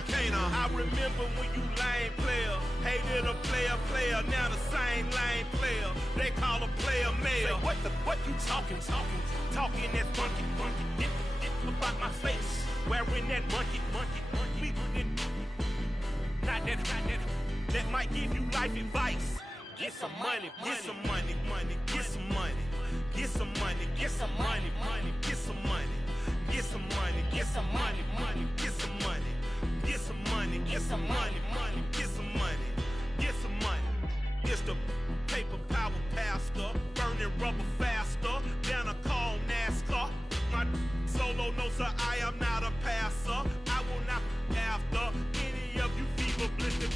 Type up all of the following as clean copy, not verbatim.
I remember when you lame player, hated a player, now the same lame player. They call a player mayor. What you talking that funky, get about my face, wearing that monkey. Not that might give you life advice. Get some money, get some money, get some money, get some money, get some money, get some money, get some money, get some money, get some money, get some money, get some money, get some money, get some money. It's the paper power pastor, burning rubber faster than a call NASCAR. My solo no sir, I am not a passer. I will not after any of you fever blistered.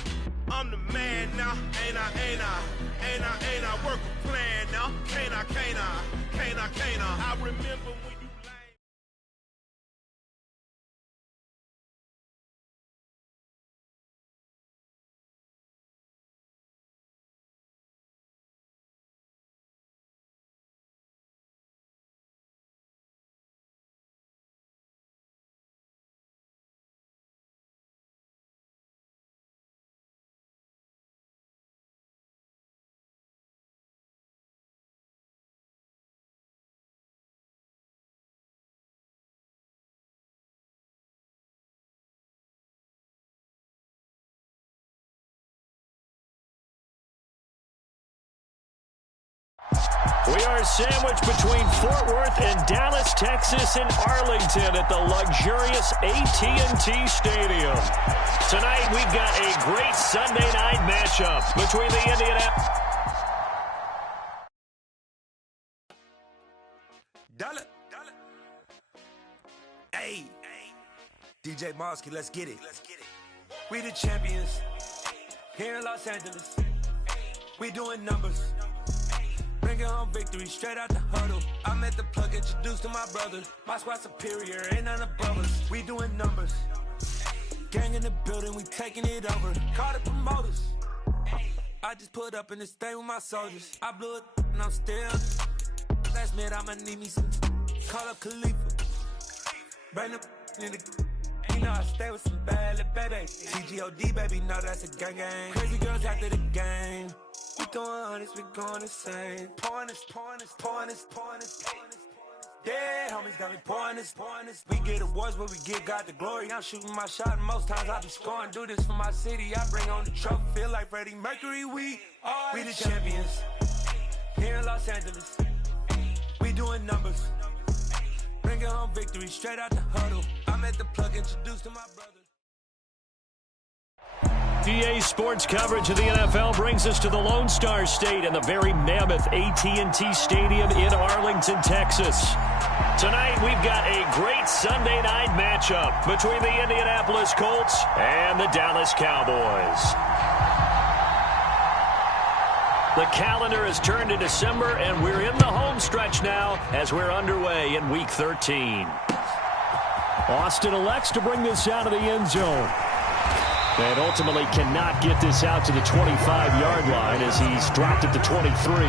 I'm the man now, ain't I work a plan now, can't I, I remember when you lame. We are sandwiched between Fort Worth and Dallas, Texas, and Arlington at the luxurious AT&T Stadium. Tonight, we've got a great Sunday night matchup between the Indianapolis. Dollar. Hey. DJ Mosky, let's get it. We the champions here in Los Angeles. We doing numbers. Bringing home victory straight out the huddle. I'm at the plug, introduced to my brother. My squad superior, ain't none above us. We doing numbers. Gang in the building, we taking it over. Call the promoters. I just put up in this thing with my soldiers. I blew it and I'm still. Last minute, I'ma need me some. Call up Khalifa. Bring the in the. You know I stay with some bad little baby. CGOD, baby, know that's a gang. Crazy girls after the game. We throwing hundreds, we going insane. Pouring this. Yeah, homies got me pouring this. We get awards, but we give God the glory. I'm shooting my shot, and most times I be scoring. Do this for my city, I bring on the trophy. Feel like Freddie Mercury, we the champions here in Los Angeles. We doing numbers. Bringing home victory straight out the huddle. I'm at the plug, introduced to my brother. PA Sports coverage of the NFL brings us to the Lone Star State and the very mammoth AT&T Stadium in Arlington, Texas. Tonight, we've got a great Sunday night matchup between the Indianapolis Colts and the Dallas Cowboys. The calendar has turned to December, and we're in the home stretch now as we're underway in Week 13. Austin elects to bring this out of the end zone. And ultimately cannot get this out to the 25-yard line as he's dropped at the 23.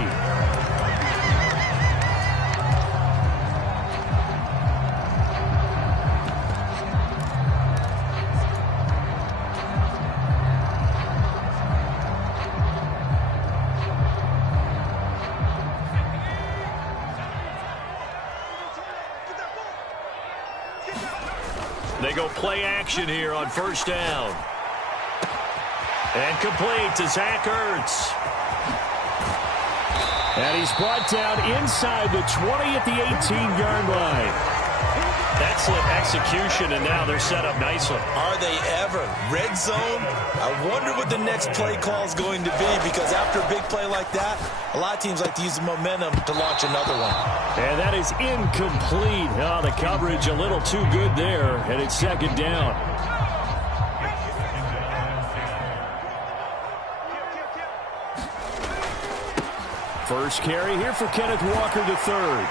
They go play action here on first down. And complete to Zach Ertz. And he's brought down inside the 20 at the 18-yard line. Excellent execution, and now they're set up nicely. Are they ever? Red zone? I wonder what the next play call is going to be, because after a big play like that, a lot of teams like to use the momentum to launch another one. And that is incomplete. Oh, the coverage a little too good there, and it's second down. First carry here for Kenneth Walker to third.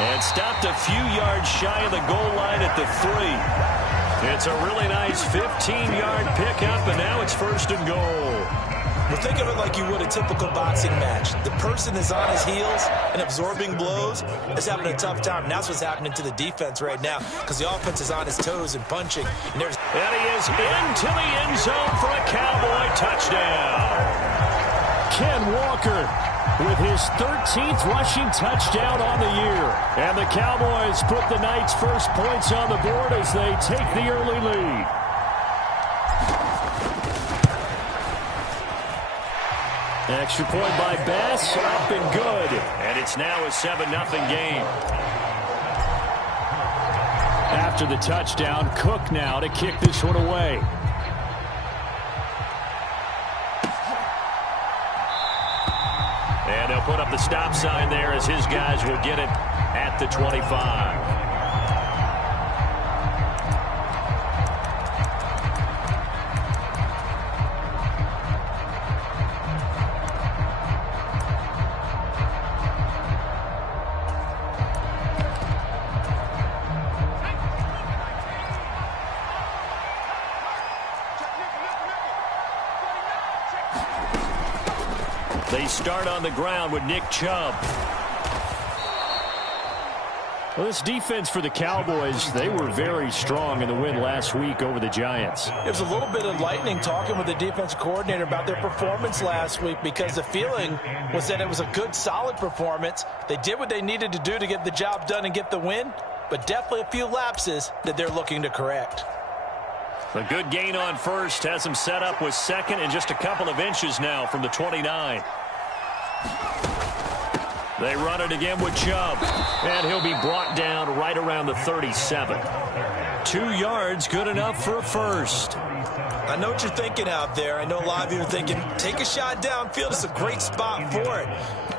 And stopped a few yards shy of the goal line at the 3. It's a really nice 15-yard pickup, and now it's first and goal. Well, think of it like you would a typical boxing match. The person is on his heels and absorbing blows is having a tough time. And that's what's happening to the defense right now because the offense is on his toes and punching. And he is into the end zone for a Cowboy touchdown. Ken Walker with his 13th rushing touchdown on the year. And the Cowboys put the Knights' first points on the board as they take the early lead. Extra point by Bass, up and good. And it's now a 7-0 game. After the touchdown, Cook now to kick this one away. And they'll put up the stop sign there as his guys will get it at the 25. They start on the ground with Nick Chubb. Well, this defense for the Cowboys, they were very strong in the win last week over the Giants. It was a little bit enlightening talking with the defense coordinator about their performance last week because the feeling was that it was a good, solid performance. They did what they needed to do to get the job done and get the win, but definitely a few lapses that they're looking to correct. A good gain on first has him set up with second and just a couple of inches now from the 29. They run it again with Chubb, and he'll be brought down right around the 37. 2 yards, good enough for a first. I know what you're thinking out there. I know a lot of you are thinking, take a shot downfield. It's a great spot for it.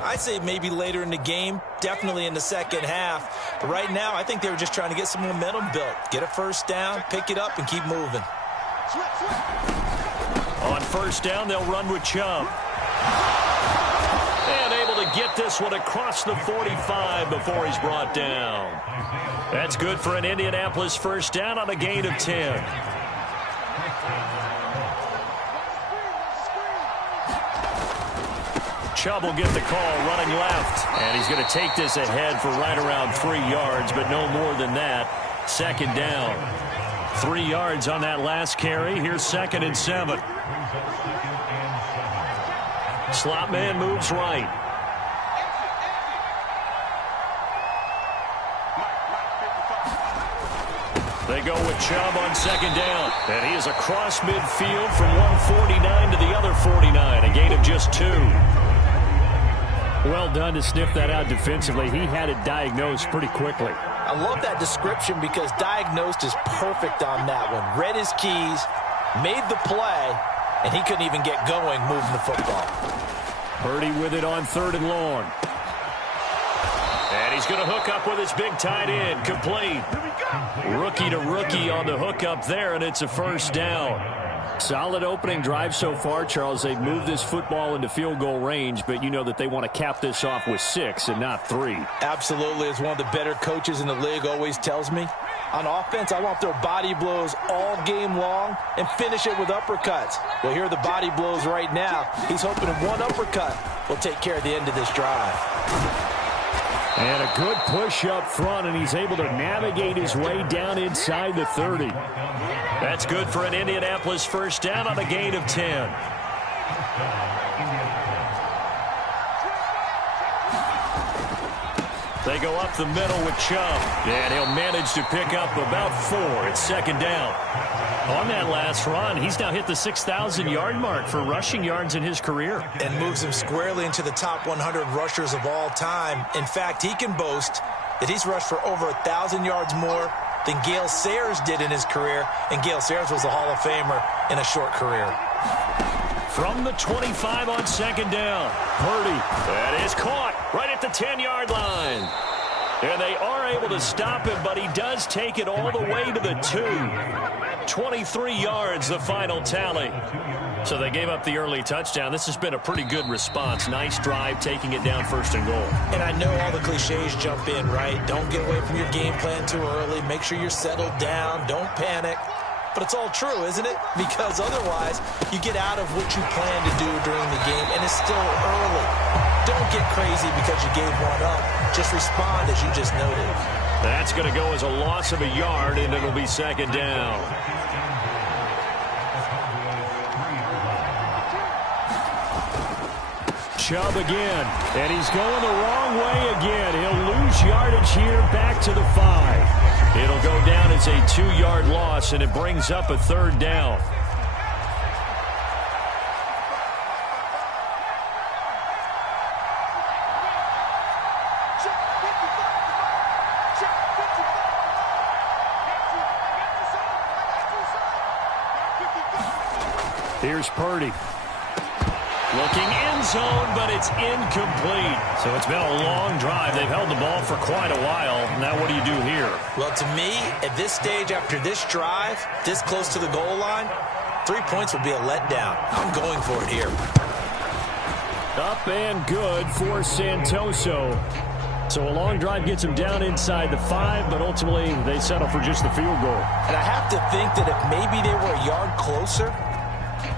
I'd say maybe later in the game, definitely in the second half. But right now, I think they were just trying to get some momentum built. Get a first down, pick it up, and keep moving. On first down, they'll run with Chubb. And able to get this one across the 45 before he's brought down. That's good for an Indianapolis first down on a gain of 10. Chubb will get the call running left. And he's going to take this ahead for right around 3 yards, but no more than that. Second down. 3 yards on that last carry. Here's 2nd and 7. Slot man moves right. They go with Chubb on second down. And he is across midfield from 149 to the other 49. A gain of just 2. Well done to sniff that out defensively. He had it diagnosed pretty quickly. I love that description because diagnosed is perfect on that one. Read his keys, made the play, and he couldn't even get going moving the football. Purdy with it on 3rd and long. And he's going to hook up with his big tight end. Complete. Rookie to rookie on the hookup there, and it's a first down. Solid opening drive so far, Charles. They've moved this football into field goal range, but you know that they want to cap this off with 6 and not 3. Absolutely. As one of the better coaches in the league always tells me, on offense, I want their body blows all game long and finish it with uppercuts. Well, here are the body blows right now. He's hoping that one uppercut will take care of the end of this drive. And a good push up front, and he's able to navigate his way down inside the 30. That's good for an Indianapolis first down on a gain of 10. They go up the middle with Chubb, and he'll manage to pick up about 4. It's second down. On that last run, he's now hit the 6,000-yard mark for rushing yards in his career. And moves him squarely into the top 100 rushers of all time. In fact, he can boast that he's rushed for over 1,000 yards more than Gale Sayers did in his career, and Gale Sayers was a Hall of Famer in a short career. From the 25 on second down, Purdy. That is caught right at the 10-yard line. And they are able to stop him, but he does take it all the way to the 2. 23 yards, the final tally. So they gave up the early touchdown. This has been a pretty good response. Nice drive, taking it down 1st and goal. And I know all the cliches jump in, right? Don't get away from your game plan too early. Make sure you're settled down. Don't panic. but it's all true, isn't it? Because otherwise, you get out of what you plan to do during the game, and it's still early. Don't get crazy because you gave one up. Just respond as you just noted. That's going to go as a loss of a yard, and it'll be second down. Chubb again, and he's going the wrong way again. He'll lose yardage here back to the 5. It'll go down as a 2-yard loss, and it brings up a third down. Here's Purdy. Looking end zone, but it's incomplete. So it's been a long drive. They've held the ball for quite a while. Now what do you do here? Well, to me, at this stage, after this drive, this close to the goal line, 3 points would be a letdown. I'm going for it here. Up and good for Santoso. So a long drive gets him down inside the 5, but ultimately they settle for just the field goal. And I have to think that if maybe they were a yard closer,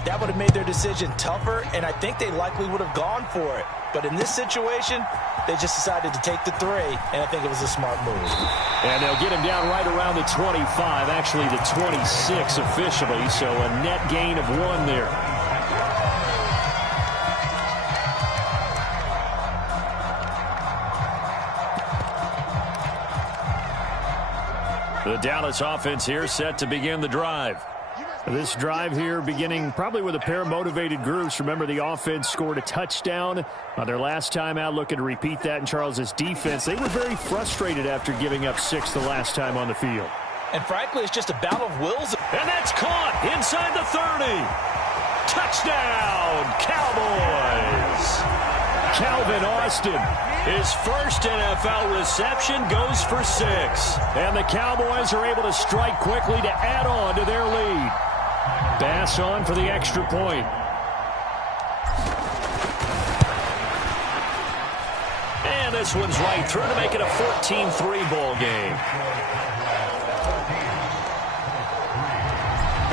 that would have made their decision tougher, and I think they likely would have gone for it. But in this situation, they just decided to take the 3, and I think it was a smart move. And they'll get him down right around the 25, actually the 26 officially, so a net gain of 1 there. The Dallas offense here set to begin the drive. This drive here beginning probably with a pair of motivated groups. Remember, the offense scored a touchdown on their last time out, looking to repeat that in Charles's defense. They were very frustrated after giving up 6 the last time on the field. And frankly, it's just a battle of wills. And that's caught inside the 30. Touchdown, Cowboys. Calvin Austin, his first NFL reception, goes for 6. And the Cowboys are able to strike quickly to add on to their lead. Bass on for the extra point. And this one's right through to make it a 14-3 ball game.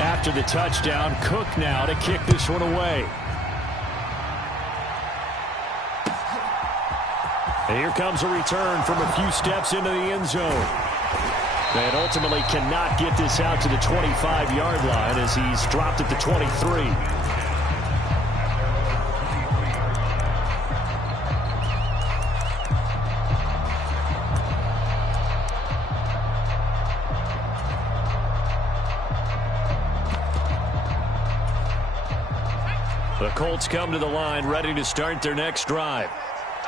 After the touchdown, Cook now to kick this one away. And here comes a return from a few steps into the end zone. And ultimately cannot get this out to the 25-yard line as he's dropped at the 23. The Colts come to the line ready to start their next drive.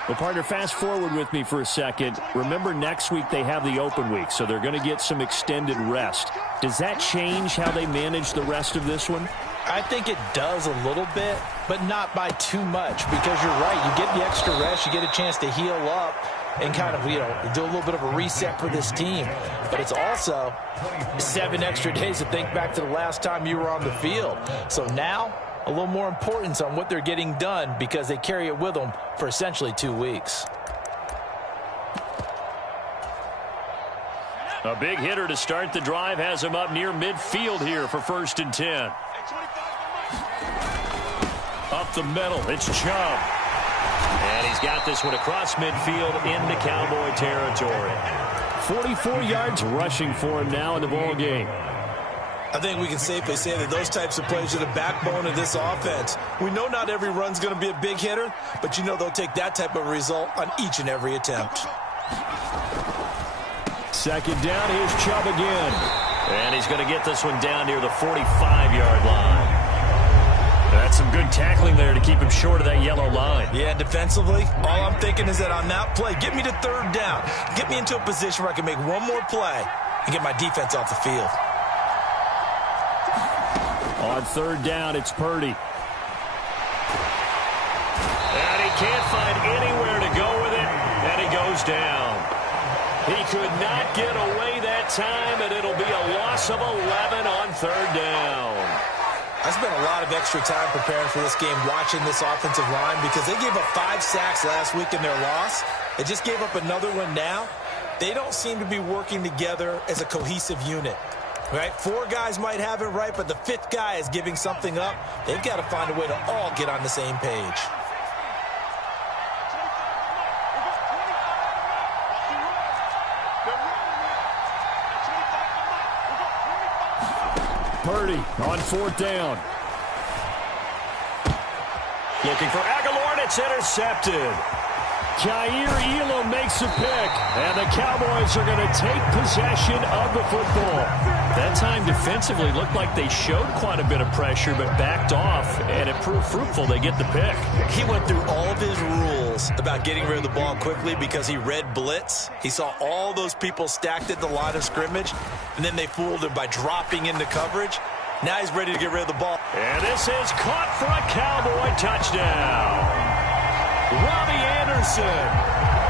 Well, partner, fast forward with me for a second. Remember, next week they have the open week, so they're going to get some extended rest. Does that change how they manage the rest of this one? I think it does a little bit, but not by too much, because you're right. You get the extra rest, you get a chance to heal up and kind of, do a little bit of a reset for this team. But it's also 7 extra days to think back to the last time you were on the field. So now, a little more importance on what they're getting done because they carry it with them for essentially 2 weeks. A big hitter to start the drive has him up near midfield here for 1st and 10. Up the middle, it's Chubb. And he's got this one across midfield into Cowboy territory. 44 yards rushing for him now in the ball game. I think we can safely say that those types of plays are the backbone of this offense. We know not every run's going to be a big hitter, but they'll take that type of result on each and every attempt. Second down, here's Chubb again. And he's going to get this one down near the 45-yard line. That's some good tackling there to keep him short of that yellow line. Yeah, defensively, all I'm thinking is that on that play, get me to 3rd down. Get me into a position where I can make one more play and get my defense off the field. On 3rd down, it's Purdy. And he can't find anywhere to go with it, and he goes down. He could not get away that time, and it'll be a loss of 11 on 3rd down. I spent a lot of extra time preparing for this game watching this offensive line because they gave up 5 sacks last week in their loss. They just gave up another one now. They don't seem to be working together as a cohesive unit. Right? 4 guys might have it right, but the 5th guy is giving something up. They've got to find a way to all get on the same page. Purdy on 4th down. Looking for Aguilar, and it's intercepted. Jair Elam makes a pick, and the Cowboys are going to take possession of the football. That time defensively looked like they showed quite a bit of pressure, but backed off, and it proved fruitful. They get the pick. He went through all of his rules about getting rid of the ball quickly because he read blitz. He saw all those people stacked at the line of scrimmage, and then they fooled him by dropping into coverage. Now he's ready to get rid of the ball. And this is caught for a Cowboy touchdown. Robbie Anderson,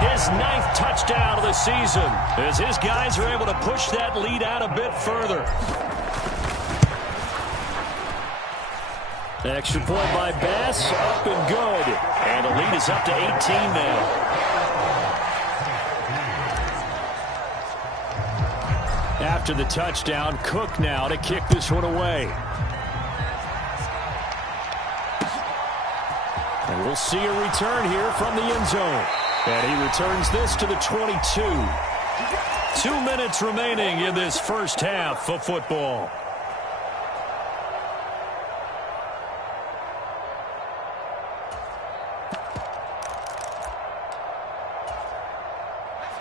his 9th touchdown of the season, as his guys are able to push that lead out a bit further. Extra point by Bass, up and good. And the lead is up to 18 now. After the touchdown, Cook now to kick this one away. And we'll see a return here from the end zone. And he returns this to the 22. 2 minutes remaining in this first half of football.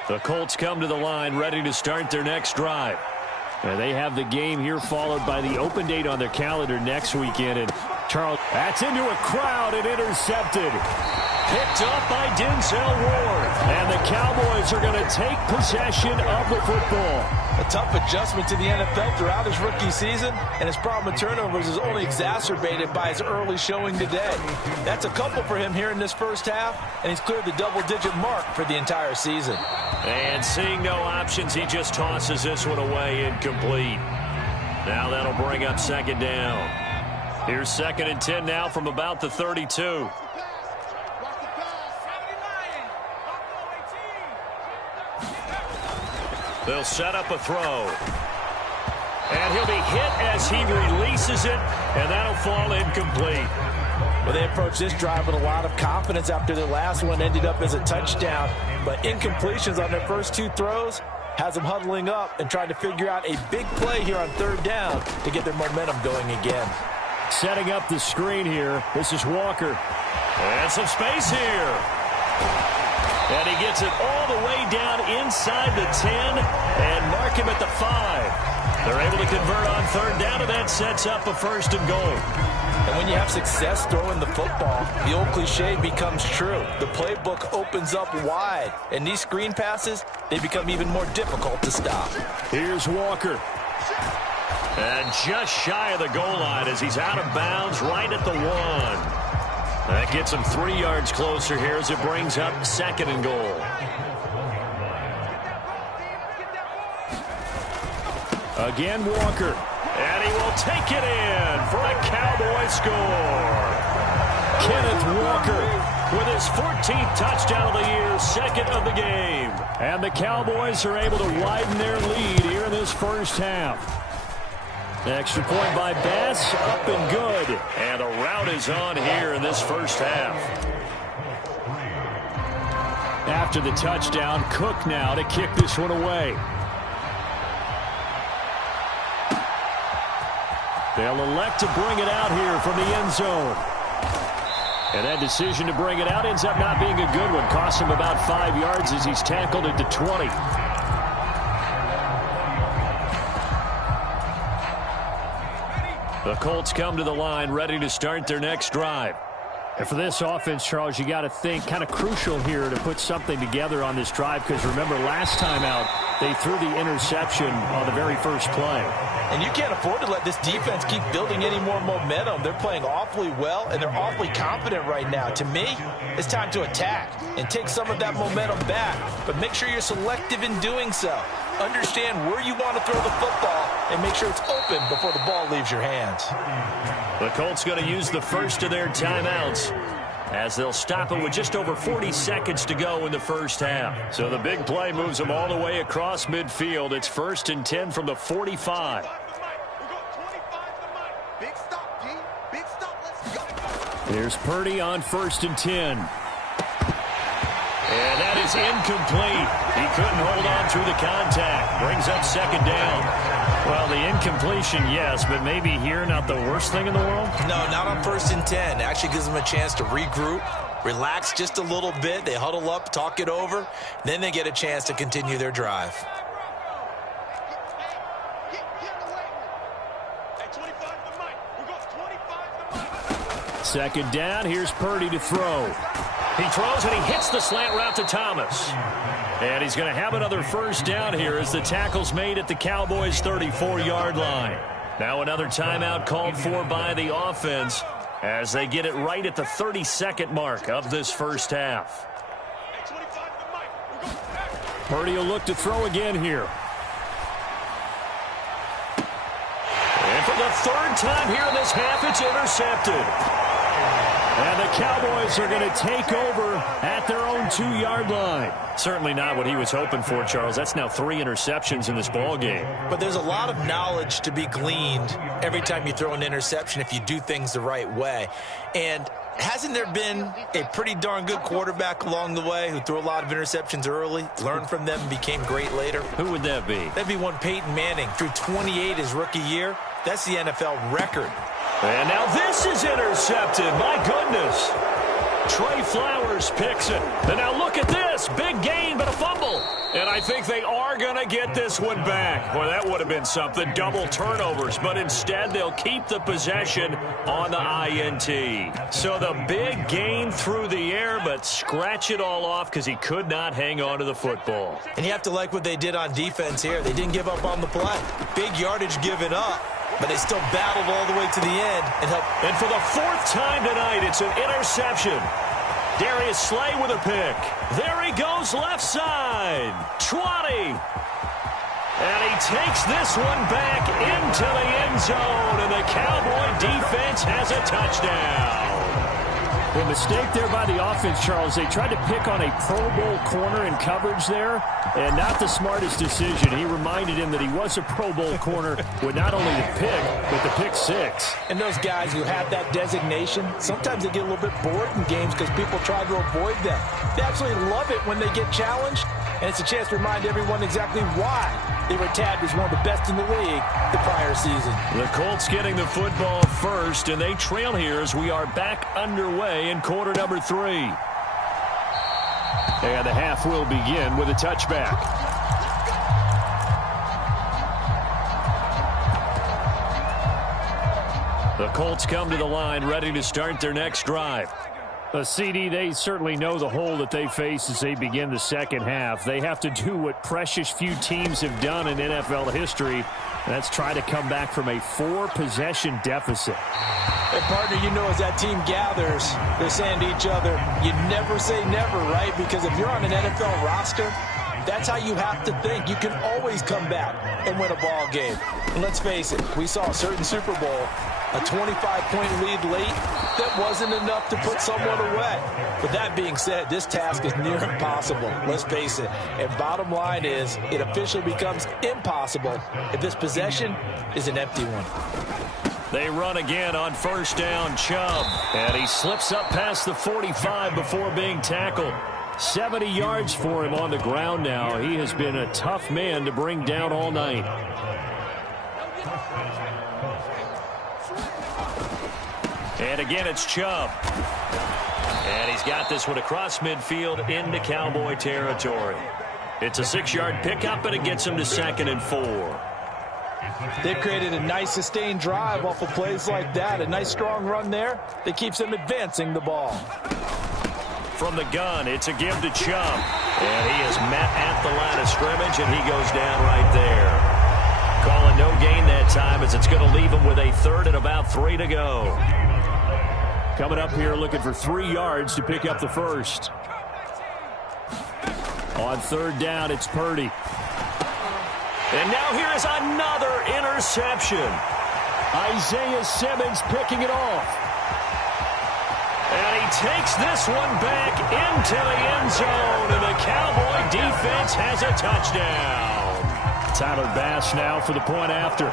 The Colts come to the line ready to start their next drive. And they have the game here followed by the open date on their calendar next weekend. And Charles, that's into a crowd and intercepted. Picked up by Denzel Ward. And the Cowboys are going to take possession of the football. A tough adjustment to the NFL throughout his rookie season, and his problem with turnovers is only exacerbated by his early showing today. That's a couple for him here in this first half, and he's cleared the double-digit mark for the entire season. And seeing no options, he just tosses this one away incomplete. Now that'll bring up 2nd down. Here's 2nd and 10 now from about the 32. They'll set up a throw. And he'll be hit as he releases it, and that'll fall incomplete. Well, they approached this drive with a lot of confidence after their last one ended up as a touchdown. But incompletions on their first 2 throws has them huddling up and trying to figure out a big play here on 3rd down to get their momentum going again. Setting up the screen here. This is Walker. And some space here. And he gets it all the way down inside the 10 and mark him at the 5. They're able to convert on 3rd down, and that sets up a 1st and goal. And when you have success throwing the football, the old cliche becomes true. The playbook opens up wide, and these screen passes, they become even more difficult to stop. Here's Walker. And just shy of the goal line as he's out of bounds right at the 1. That gets him 3 yards closer here as it brings up 2nd and goal. Again, Walker. And he will take it in for a Cowboy score. Kenneth Walker with his 14th touchdown of the year, 2nd of the game. And the Cowboys are able to widen their lead here in this first half. Extra point by Bass, up and good. And a rout is on here in this first half. After the touchdown, Cook now to kick this one away. They'll elect to bring it out here from the end zone. And that decision to bring it out ends up not being a good one. Costs him about 5 yards as he's tackled at the 20. The Colts come to the line ready to start their next drive. And for this offense, Charles, you got to think kind of crucial here to put something together on this drive, because remember last time out they threw the interception on the very first play. And you can't afford to let this defense keep building any more momentum. They're playing awfully well, and they're awfully confident right now. To me, it's time to attack and take some of that momentum back. But make sure you're selective in doing so. Understand where you want to throw the football and make sure it's open before the ball leaves your hands. The Colts going to use the first of their timeouts as they'll stop it with just over 40 seconds to go in the first half. So the big play moves them all the way across midfield. It's 1st and 10 from the 45. Here's Purdy on 1st and 10. And that is incomplete. He couldn't hold on through the contact. Brings up 2nd down. Well, the incompletion, yes, but maybe here not the worst thing in the world? No, not on 1st and 10. Actually gives them a chance to regroup, relax just a little bit. They huddle up, talk it over. Then they get a chance to continue their drive. 2nd down. Here's Purdy to throw. He throws and he hits the slant route to Thomas. And he's going to have another 1st down here as the tackle's made at the Cowboys' 34-yard line. Now another timeout called for by the offense as they get it right at the 32nd mark of this first half. Purdy will look to throw again here. And for the 3rd time here in this half, it's intercepted. And the Cowboys are going to take over at their own 2-yard line. Certainly not what he was hoping for, Charles. That's now 3 interceptions in this ball game. But there's a lot of knowledge to be gleaned every time you throw an interception if you do things the right way. And hasn't there been a pretty darn good quarterback along the way who threw a lot of interceptions early, learned from them, and became great later? Who would that be? That'd be one Peyton Manning. Threw 28 his rookie year. That's the NFL record. And now this is intercepted. My goodness. Trey Flowers picks it. And now look at this. Big gain, but a fumble. And I think they are going to get this one back. Boy, that would have been something. Double turnovers. But instead, they'll keep the possession on the INT. So the big gain through the air, but scratch it all off because he could not hang on to the football. And you have to like what they did on defense here. They didn't give up on the play. Big yardage given up. But they still battled all the way to the end and helped. And for the 4th time tonight, it's an interception. Darius Slay with a pick. There he goes left side. 20. And he takes this one back into the end zone. And the Cowboy defense has a touchdown. The mistake there by the offense, Charles, they tried to pick on a Pro Bowl corner in coverage there, and not the smartest decision. He reminded him that he was a Pro Bowl corner with not only the pick, but the pick 6. And those guys who have that designation, sometimes they get a little bit bored in games because people try to avoid them. They absolutely love it when they get challenged, and it's a chance to remind everyone exactly why they were tagged as one of the best in the league the prior season. The Colts getting the football first, and they trail here as we are back underway in quarter number 3. And the half will begin with a touchback. The Colts come to the line ready to start their next drive. CD, they certainly know the hole that they face as they begin the second half. They have to do what precious few teams have done in NFL history. That's try to come back from a 4-possession deficit. Hey, partner, you know as that team gathers, they're saying to each other, you never say never, right? Because if you're on an NFL roster, that's how you have to think. You can always come back and win a ball game. And let's face it, we saw a certain Super Bowl, a 25-point lead late, that wasn't enough to put someone away. But that being said, this task is near impossible. Let's face it. And bottom line is, it officially becomes impossible if this possession is an empty one. They run again on 1st down, Chubb. And he slips up past the 45 before being tackled. 70 yards for him on the ground now. He has been a tough man to bring down all night. And again, it's Chubb. And he's got this one across midfield into Cowboy territory. It's a 6-yard pickup, and it gets him to 2nd and 4. They've created a nice sustained drive off of plays like that. A nice strong run there that keeps them advancing the ball. From the gun, it's a give to Chubb. And he is met at the line of scrimmage, and he goes down right there. Calling no gain that time as it's going to leave him with a 3rd and about 3 to go. Coming up here looking for 3 yards to pick up the first. On 3rd down, it's Purdy. And now here is another interception. Isaiah Simmons picking it off. And he takes this one back into the end zone. And the Cowboy defense has a touchdown. Tyler Bass now for the point after.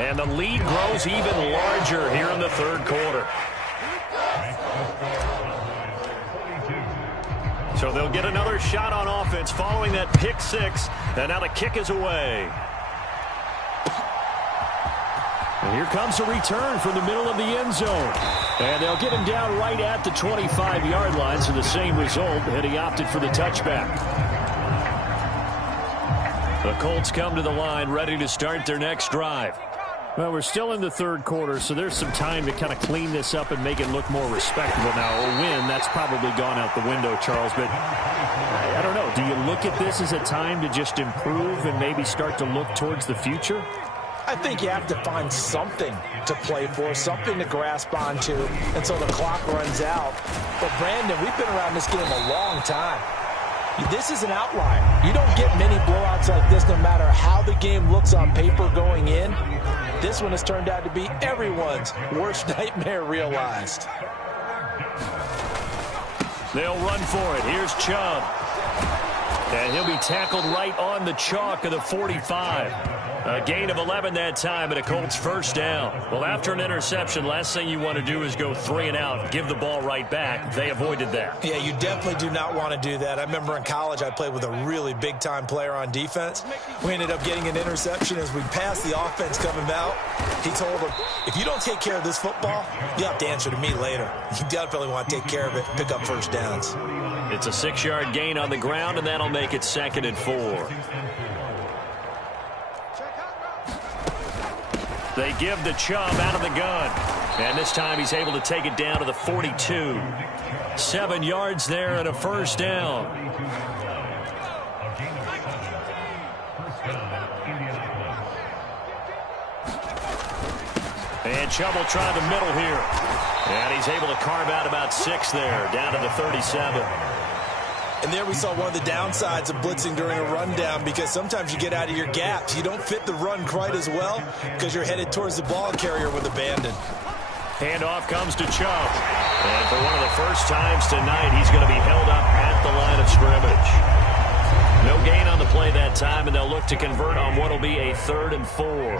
And the lead grows even larger here in the third quarter. So they'll get another shot on offense following that pick six. And now the kick is away. And here comes a return from the middle of the end zone. And they'll get him down right at the 25-yard line. So the same result, and he opted for the touchback. The Colts come to the line ready to start their next drive. Well, we're still in the third quarter, so there's some time to kind of clean this up and make it look more respectable. Now, a win, that's probably gone out the window, Charles, but I don't know. Do you look at this as a time to just improve and maybe start to look towards the future? I think you have to find something to play for, something to grasp onto until the clock runs out. But, Brandon, we've been around this game a long time. This is an outlier. You don't get many blowouts like this no matter how the game looks on paper going in. This one has turned out to be everyone's worst nightmare realized. They'll run for it. Here's Chubb. And he'll be tackled right on the chalk of the 45. A gain of 11 that time, and a Colts first down. Well, after an interception, last thing you want to do is go 3 and out, give the ball right back. They avoided that. Yeah, you definitely do not want to do that. I remember in college I played with a really big-time player on defense. We ended up getting an interception as we passed the offense coming out. He told him, if you don't take care of this football, you have to answer to me later. You definitely want to take care of it, pick up first downs. It's a 6-yard gain on the ground, and that'll make it 2nd and 4. They give the Chubb out of the gun. And this time he's able to take it down to the 42. 7 yards there and a first down. And Chubb will try the middle here. And he's able to carve out about 6 there, down to the 37. And there we saw one of the downsides of blitzing during a rundown, because sometimes you get out of your gaps. You don't fit the run quite as well because you're headed towards the ball carrier with abandon. Handoff comes to Chubb. And for one of the first times tonight, he's going to be held up at the line of scrimmage. No gain on the play that time, and they'll look to convert on what will be a 3rd and 4.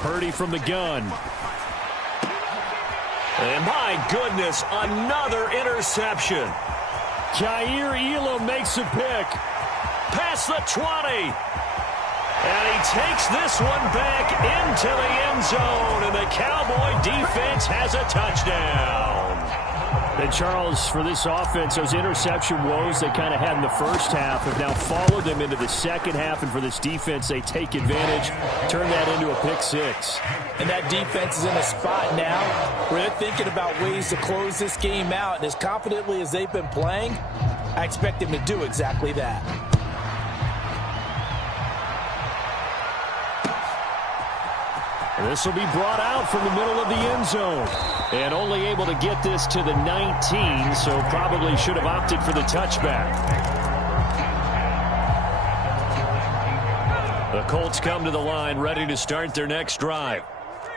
Purdy from the gun. And my goodness, another interception. Jair Elam makes a pick. Past the 20. And he takes this one back into the end zone. And the Cowboy defense has a touchdown. And Charles, for this offense, those interception woes they kind of had in the first half have now followed them into the second half. And for this defense, they take advantage, turn that into a pick 6. And that defense is in a spot now where they're thinking about ways to close this game out. And as confidently as they've been playing, I expect them to do exactly that. And this will be brought out from the middle of the end zone. And only able to get this to the 19, so probably should have opted for the touchback. The Colts come to the line ready to start their next drive.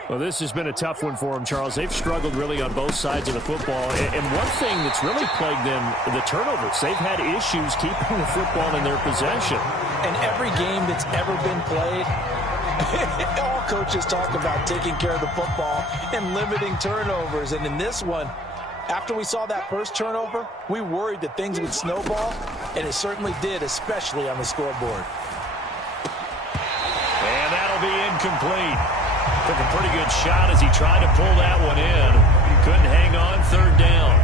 Well, this has been a tough one for them, Charles. They've struggled really on both sides of the football. And one thing that's really plagued them, the turnovers. They've had issues keeping the football in their possession. And every game that's ever been played, all coaches talk about taking care of the football and limiting turnovers. And in this one, after we saw that first turnover, we worried that things would snowball, and it certainly did, especially on the scoreboard. And that'll be incomplete. Took a pretty good shot as he tried to pull that one in. Couldn't hang on, 3rd down.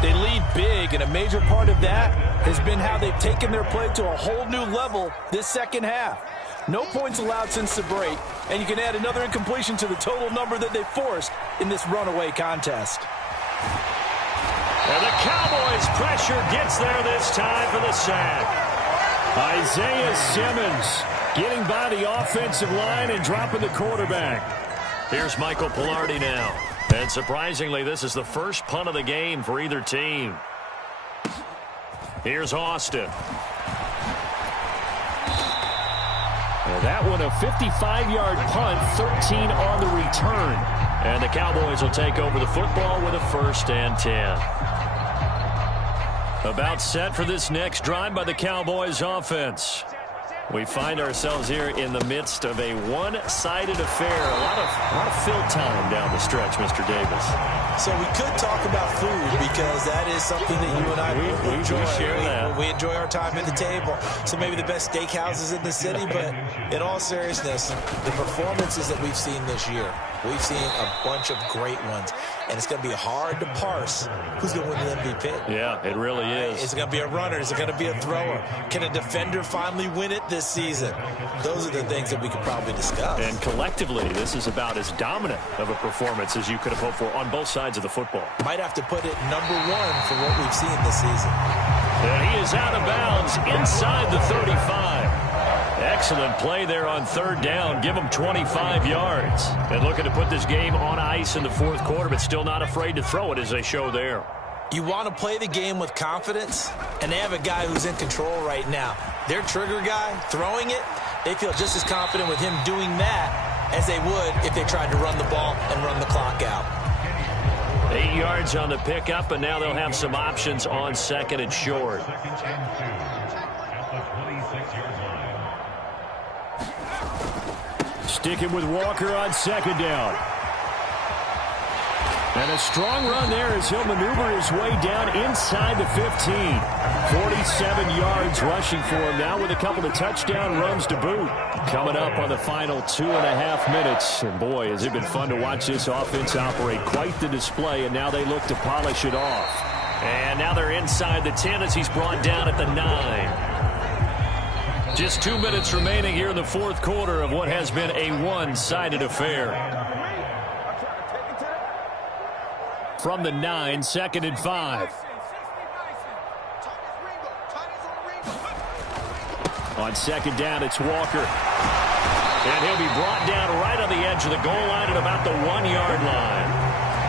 They lead big, and a major part of that has been how they've taken their play to a whole new level this second half. No points allowed since the break, and you can add another incompletion to the total number that they forced in this runaway contest. And the Cowboys' pressure gets there this time for the sack. Isaiah Simmons getting by the offensive line and dropping the quarterback. Here's Michael Pilardi now. And surprisingly, this is the first punt of the game for either team. Here's Austin. And that one a 55-yard punt, 13 on the return. And the Cowboys will take over the football with a 1st and 10. About set for this next drive by the Cowboys offense. We find ourselves here in the midst of a one-sided affair. A lot of fill time down the stretch, Mr. Davis. So we could talk about food because that is something that you and I enjoy. We share that. We enjoy our time at the table. So maybe the best steakhouses in the city, but in all seriousness, the performances that we've seen this year, we've seen a bunch of great ones. And it's going to be hard to parse who's going to win the MVP. Yeah, it really is. Is it going to be a runner? Is it going to be a thrower? Can a defender finally win it this season? Those are the things that we could probably discuss. And collectively, this is about as dominant of a performance as you could have hoped for on both sides of the football. Might have to put it #1 for what we've seen this season. And he is out of bounds inside the 35. Excellent play there on third down. Give them 25 yards. And looking to put this game on ice in the fourth quarter, but still not afraid to throw it as they show there. You want to play the game with confidence, and they have a guy who's in control right now. Their trigger guy, throwing it, they feel just as confident with him doing that as they would if they tried to run the ball and run the clock out. 8 yards on the pickup, and now they'll have some options on second and short. Sticking with Walker on second down. And a strong run there as he'll maneuver his way down inside the 15. 47 yards rushing for him now with a couple of touchdown runs to boot. Coming up on the final 2.5 minutes. And boy, has it been fun to watch this offense operate. Quite the display, and now they look to polish it off. And now they're inside the 10 as he's brought down at the 9. Just 2 minutes remaining here in the fourth quarter of what has been a one-sided affair. From the 9, second and 5. On second down, it's Walker. And he'll be brought down right on the edge of the goal line at about the 1-yard line.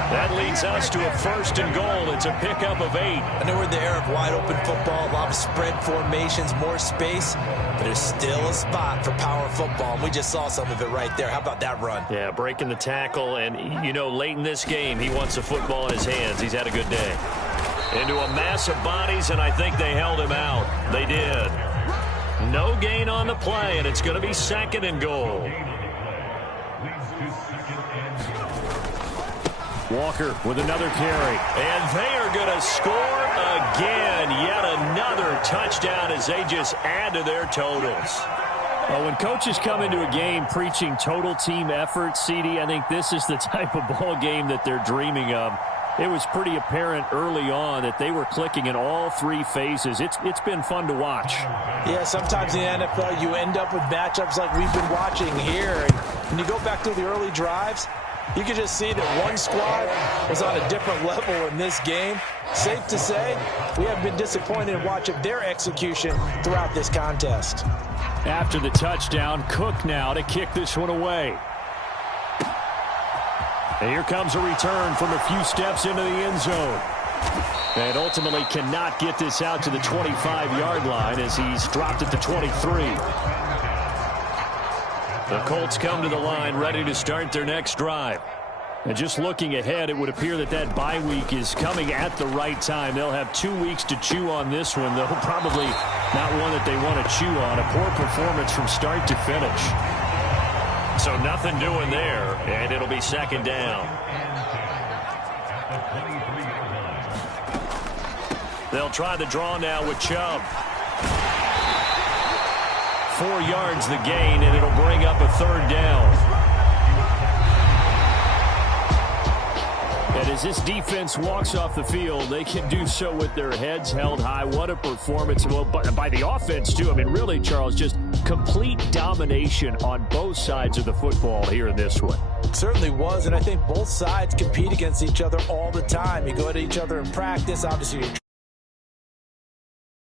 That leads us to a first and goal. It's a pickup of 8. I know we're in the era of wide-open football, a lot of spread formations, more space, but there's still a spot for power football, and we just saw some of it right there. How about that run? Yeah, breaking the tackle, and, you know, late in this game, he wants the football in his hands. He's had a good day. Into a mass of bodies, and I think they held him out. They did. No gain on the play, and it's going to be second and goal. Walker with another carry. And they are going to score again. Yet another touchdown as they just add to their totals. Well, when coaches come into a game preaching total team effort, CD, I think this is the type of ball game that they're dreaming of. It was pretty apparent early on that they were clicking in all 3 phases. It's been fun to watch. Yeah, sometimes in the NFL you end up with matchups like we've been watching here. And when you go back to the early drives, you can just see that one squad was on a different level in this game. Safe to say, we have been disappointed in watching their execution throughout this contest. After the touchdown, Cook now to kick this one away. And here comes a return from a few steps into the end zone. And ultimately cannot get this out to the 25-yard line as he's dropped at the 23. The Colts come to the line ready to start their next drive. And just looking ahead, it would appear that that bye week is coming at the right time. They'll have 2 weeks to chew on this one, though probably not one that they want to chew on. A poor performance from start to finish. So nothing doing there, and it'll be second down. They'll try the draw now with Chubb. 4 yards the gain, and it'll bring up a third down. And as this defense walks off the field, they can do so with their heads held high. What a performance. Well, by the offense, too. I mean, really, Charles, just complete domination on both sides of the football here in this one. It certainly was, and I think both sides compete against each other all the time. You go at each other in practice, obviously you're